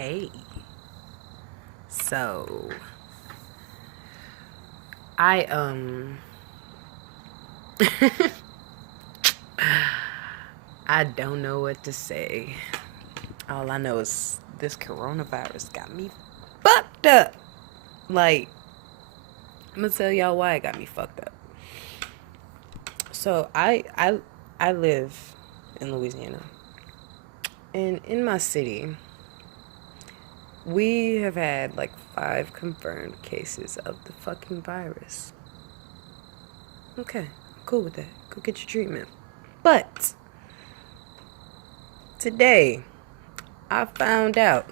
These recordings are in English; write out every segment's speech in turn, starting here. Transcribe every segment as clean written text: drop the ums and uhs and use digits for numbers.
Hey, so I I don't know what to say. All I know is this coronavirus got me fucked up. Like, I'm gonna tell y'all why it got me fucked up. So I live in Louisiana. And in my city, we have had like 5 confirmed cases of the fucking virus. Okay, cool with that. Go get your treatment. But today, I found out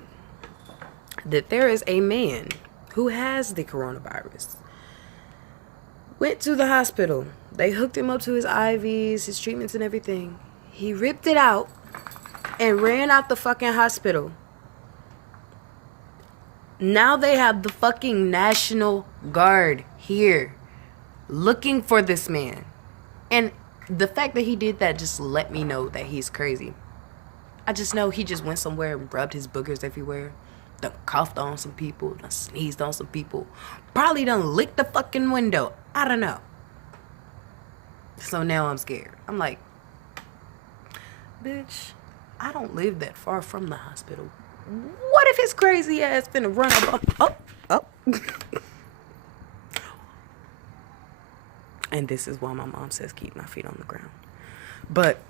that there is a man who has the coronavirus. Went to the hospital. They hooked him up to his IVs, his treatments, and everything. He ripped it out and ran out the fucking hospital. Now they have the fucking National Guard here looking for this man. And the fact that he did that just let me know that he's crazy. I just know he just went somewhere and rubbed his boogers everywhere. Done coughed on some people. Done sneezed on some people. Probably done licked the fucking window. I don't know. So now I'm scared. I'm like, bitch, I don't live that far from the hospital. What if his crazy ass finna run up? Oh. And this is why my mom says keep my feet on the ground. But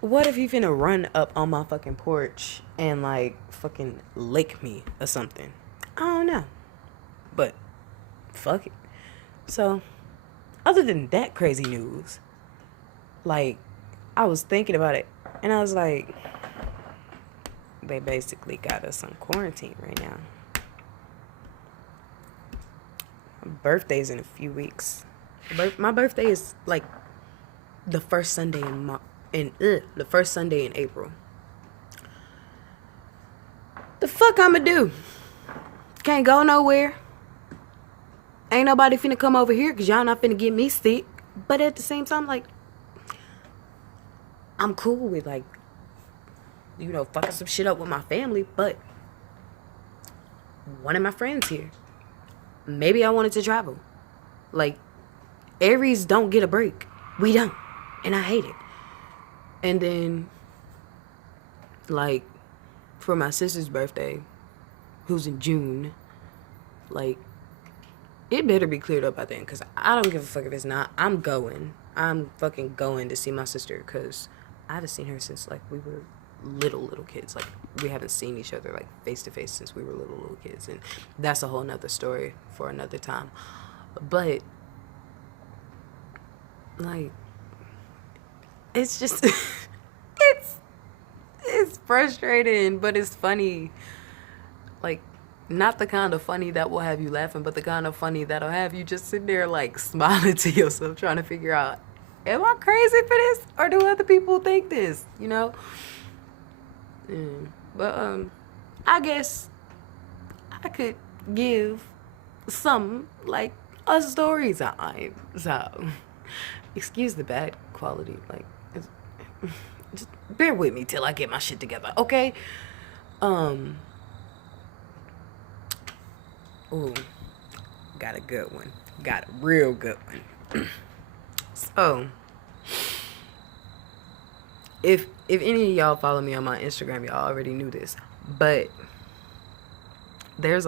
what if he finna run up on my fucking porch and like fucking lick me or something? I don't know. But fuck it. So, other than that crazy news, like, I was thinking about it and I was like, they basically got us on quarantine right now. My birthday's in a few weeks. My birthday is like the first Sunday the first Sunday in April. The fuck I'ma do? Can't go nowhere. Ain't nobody finna come over here because y'all not finna get me sick. But at the same time, like, I'm cool with, like, you know, fucking some shit up with my family, but one of my friends here. Maybe I wanted to travel. Like, Aries don't get a break. We don't. And I hate it. And then, like, for my sister's birthday, who's in June, like, it better be cleared up by then, because I don't give a fuck if it's not. I'm going. I'm fucking going to see my sister, because I haven't seen her since, like, we were little kids. Like, we haven't seen each other, like, face to face since we were little kids. And that's a whole nother story for another time. But, like, it's just, it's frustrating, but it's funny. Like, not the kind of funny that will have you laughing, but the kind of funny that'll have you just sitting there, like, smiling to yourself, trying to figure out, am I crazy for this? Or do other people think this? You know? But, I guess I could give some, like, a story time. So, excuse the bad quality. Like, just bear with me till I get my shit together, okay? Ooh, got a good one. Got a real good one. So, if any of y'all follow me on my Instagram, y'all already knew this. But there's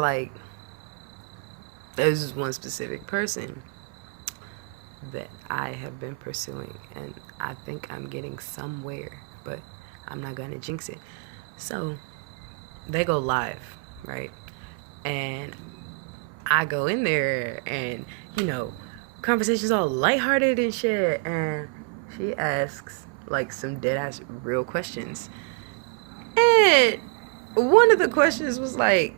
this one specific person that I have been pursuing, and I think I'm getting somewhere, but I'm not gonna jinx it. So they go live, right? And I go in there, and you know, conversation's all lighthearted and shit, and she asks like some dead ass real questions. And one of the questions was like,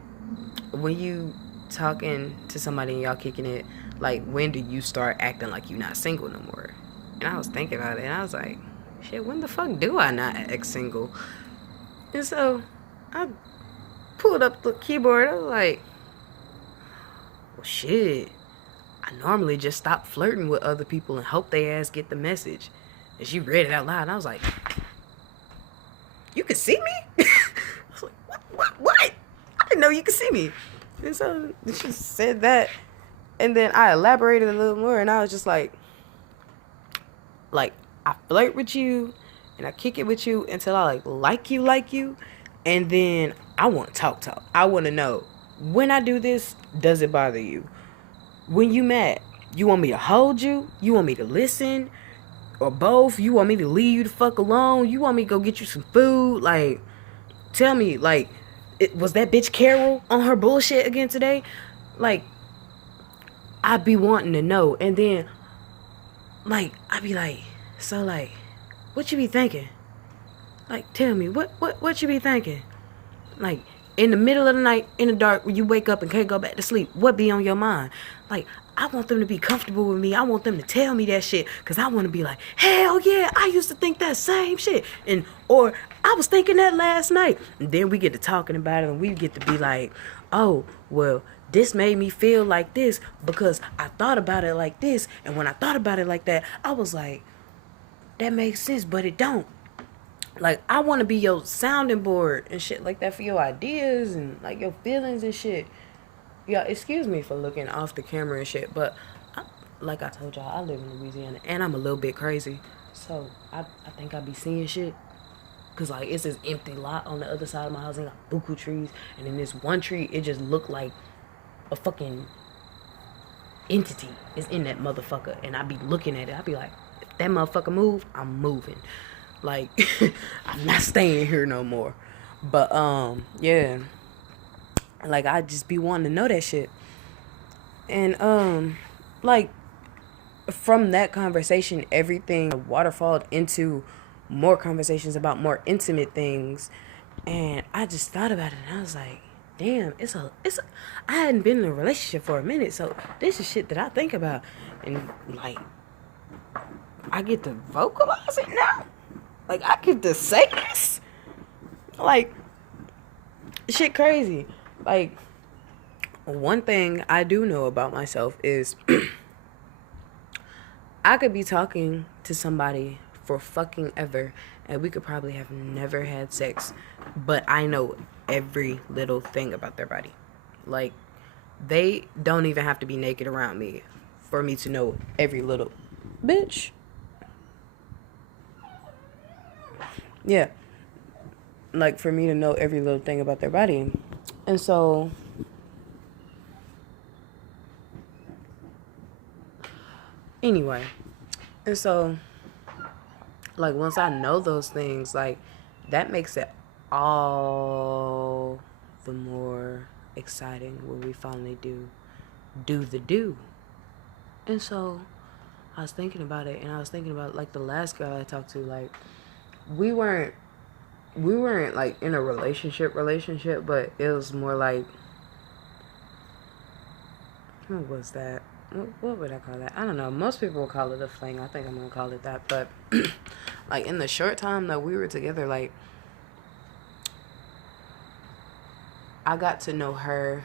when you talking to somebody and y'all kicking it, like, when do you start acting like you're not single no more? And I was thinking about it, and I was like, shit, when the fuck do I not act single? And so I pulled up the keyboard. I was like, well, shit, I normally just stop flirting with other people and hope they ass get the message. And she read it out loud, and I was like, you can see me? I was like, What? I didn't know you could see me. And so she said that, and then I elaborated a little more, and I was just like I flirt with you, and I kick it with you until I like you, and then I want to talk. I want to know, when I do this, does it bother you? When you mad, you want me to hold you? You want me to listen? Or both? You want me to leave you the fuck alone? You want me to go get you some food? Like, tell me, like, was that bitch Carol on her bullshit again today? Like, I be wanting to know. And then, like, I be like, so, like, what you be thinking? Like, tell me, what you be thinking? Like, in the middle of the night, in the dark, when you wake up and can't go back to sleep, what be on your mind? Like, I want them to be comfortable with me. I want them to tell me that shit, because I want to be like, hell yeah, I used to think that same shit. Or I was thinking that last night. And then we get to talking about it, and we get to be like, oh, well, this made me feel like this because I thought about it like this. And when I thought about it like that, I was like, that makes sense, but it don't. Like, I want to be your sounding board and shit like that for your ideas and, like, your feelings and shit. Yeah, excuse me for looking off the camera and shit, but like I told y'all, I live in Louisiana, and I'm a little bit crazy. So, I think I be seeing shit. Because, like, it's this empty lot on the other side of my house, and got buku trees. And in this one tree, it just looked like a fucking entity is in that motherfucker. And I be looking at it. I be like, if that motherfucker move, I'm moving. Like, I'm not staying here no more. But, yeah. Like, I just be wanting to know that shit. And, like, from that conversation, everything waterfalled into more conversations about more intimate things. And I just thought about it, and I was like, damn, I hadn't been in a relationship for a minute, so this is shit that I think about. And, like, I get to vocalize it now. Like, I get to say this. Like, shit crazy. Like, one thing I do know about myself is I could be talking to somebody for fucking ever, and we could probably have never had sex, but I know every little thing about their body. Like, they don't even have to be naked around me for me to know every little bitch. Yeah. Like, for me to know every little thing about their body. And so, anyway. And so, like, once I know those things, like, that makes it all the more exciting when we finally do the do. And so, I was thinking about it, and I was thinking about, like, the last girl I talked to. Like, we weren't like in a relationship, but it was more like, what was that? What would I call that? I don't know. Most people would call it a fling. I think I'm gonna call it that. But like, in the short time that we were together, like, I got to know her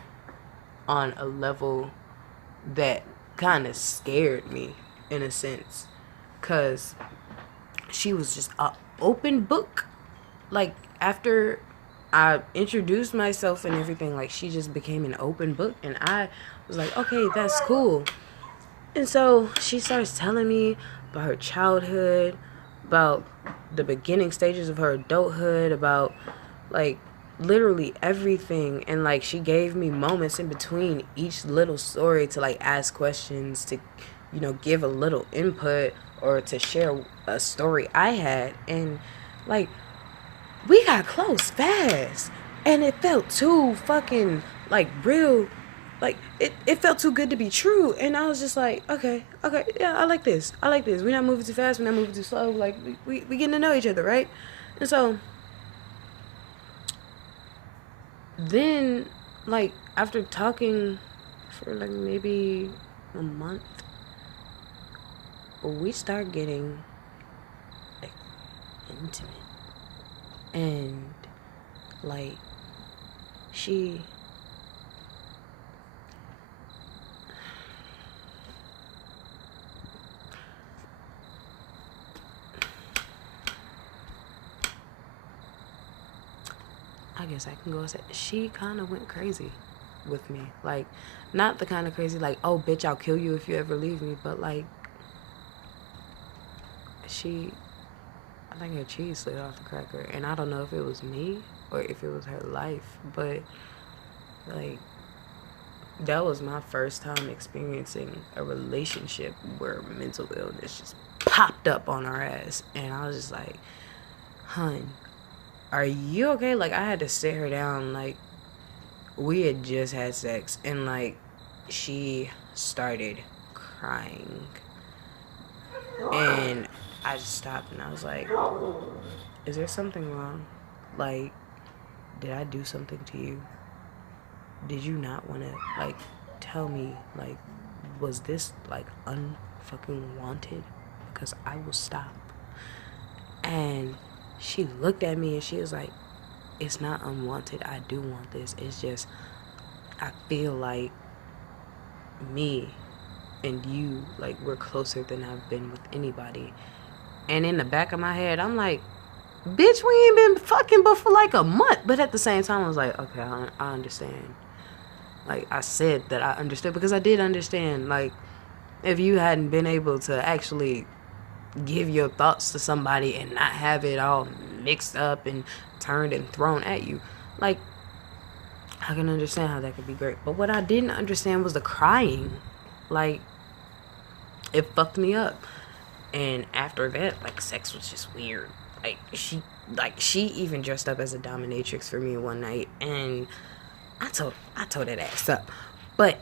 on a level that kind of scared me, in a sense, cause she was just an open book. Like, after I introduced myself and everything, like, she just became an open book, and I was like, okay, that's cool. And so she starts telling me about her childhood, about the beginning stages of her adulthood, about, like, literally everything. And, like, she gave me moments in between each little story to, like, ask questions, to, give a little input, or to share a story I had. And, like, we got close fast, and it felt too fucking, like, real. Like, it felt too good to be true. And I was just like, okay, yeah, I like this, we're not moving too fast, we're not moving too slow. Like, we getting to know each other, right? And so then, like, after talking for, like, maybe a month, we start getting, like, intimate. And, like, I guess I can go say she kind of went crazy with me. Like, not the kind of crazy like, oh bitch, I'll kill you if you ever leave me, but like she, I think her cheese slid off the cracker, and I don't know if it was me or if it was her life, but like that was my first time experiencing a relationship where mental illness just popped up on our ass, and I was just like, hun, are you okay? Like, I had to sit her down. Like, we had just had sex, and like she started crying, and I just stopped and I was like, is there something wrong? Like, did I do something to you? Did you not want to, like, tell me, like, was this, like, unfucking wanted? Because I will stop. And she looked at me and she was like, it's not unwanted. I do want this. It's just, I feel like me and you, like, we're closer than I've been with anybody. And in the back of my head, I'm like, bitch, we ain't been fucking but for like a month. But at the same time, I was like, okay, I understand. Like, I said that I understood because I did understand. Like, if you hadn't been able to actually give your thoughts to somebody and not have it all mixed up and turned and thrown at you, like, I can understand how that could be great. But what I didn't understand was the crying. Like, it fucked me up. And after that, like, sex was just weird. She even dressed up as a dominatrix for me one night, and I told that ass up. But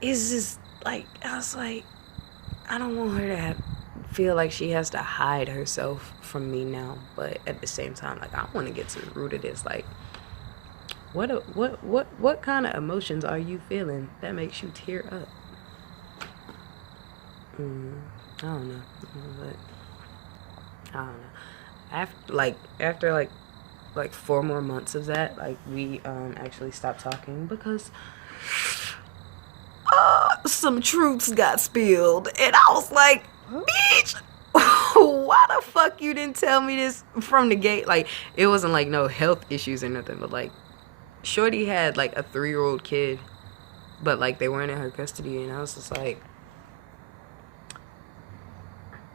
it's just like, I was like, I don't want her to feel like she has to hide herself from me now. But at the same time, like, I want to get to the root of this. Like, what kind of emotions are you feeling that makes you tear up? I don't know, but I don't know. After 4 more months of that, like, we actually stopped talking because some truths got spilled, and I was like, bitch, why the fuck you didn't tell me this from the gate? Like, it wasn't like no health issues or nothing, but like, shorty had like a 3-year-old kid, but like they weren't in her custody, and I was just like,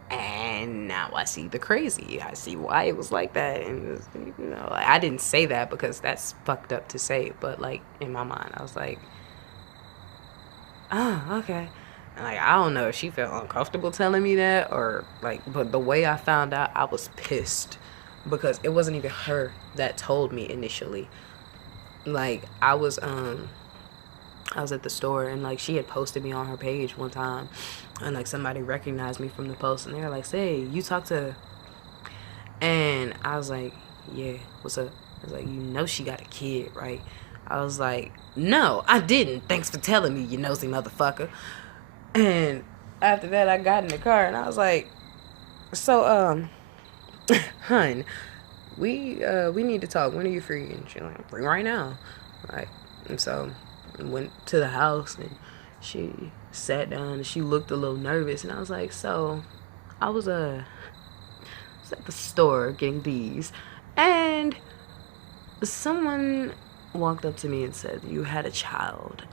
and now I see the crazy. I see why it was like that. And, you know, like, I didn't say that because that's fucked up to say. But, like, in my mind, I was like, oh, okay. And, like, I don't know if she felt uncomfortable telling me that or, like, but the way I found out, I was pissed. Because it wasn't even her that told me initially. Like, I was at the store, and like she had posted me on her page one time, and like somebody recognized me from the post, and they were like, say, you talked to her? And I was like, yeah, what's up? I was like, you know she got a kid, right? I was like, no, I didn't. Thanks for telling me, you nosy motherfucker. And after that, I got in the car, and I was like, so, hun, we need to talk. When are you free? And she's like, free right now. Like, and so went to the house, and she sat down, and she looked a little nervous, and I was like, so I was at the store getting these, and someone walked up to me and said, you had a child.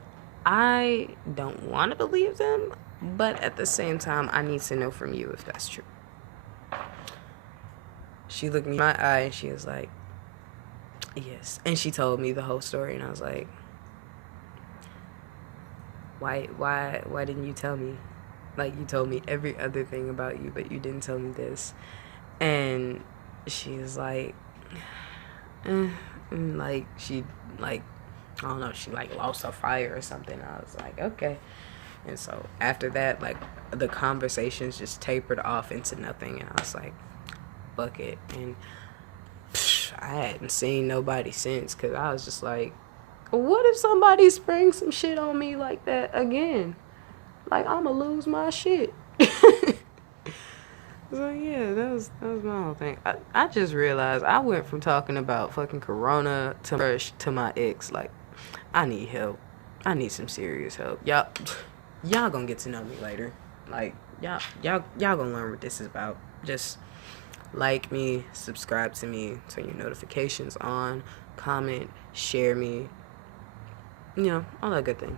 I don't want to believe them, but at the same time, I need to know from you if that's true. She looked me in my eye, and she was like, yes. And she told me the whole story, and I was like, why didn't you tell me? Like, you told me every other thing about you, but you didn't tell me this. And she was like, and like, she, like, I don't know, she like lost her fire or something. I was like, okay. And so after that, like, the conversations just tapered off into nothing, and I was like, fuck it. And I hadn't seen nobody since, because I was just like, what if somebody springs some shit on me like that again? Like, I'ma lose my shit. So yeah, that was my whole thing. I just realized I went from talking about fucking Corona to my ex. Like, I need help. I need some serious help. Y'all gonna get to know me later. Like, y'all gonna learn what this is about. Just Like me, subscribe to me, turn your notifications on, comment, share me, all that good thing.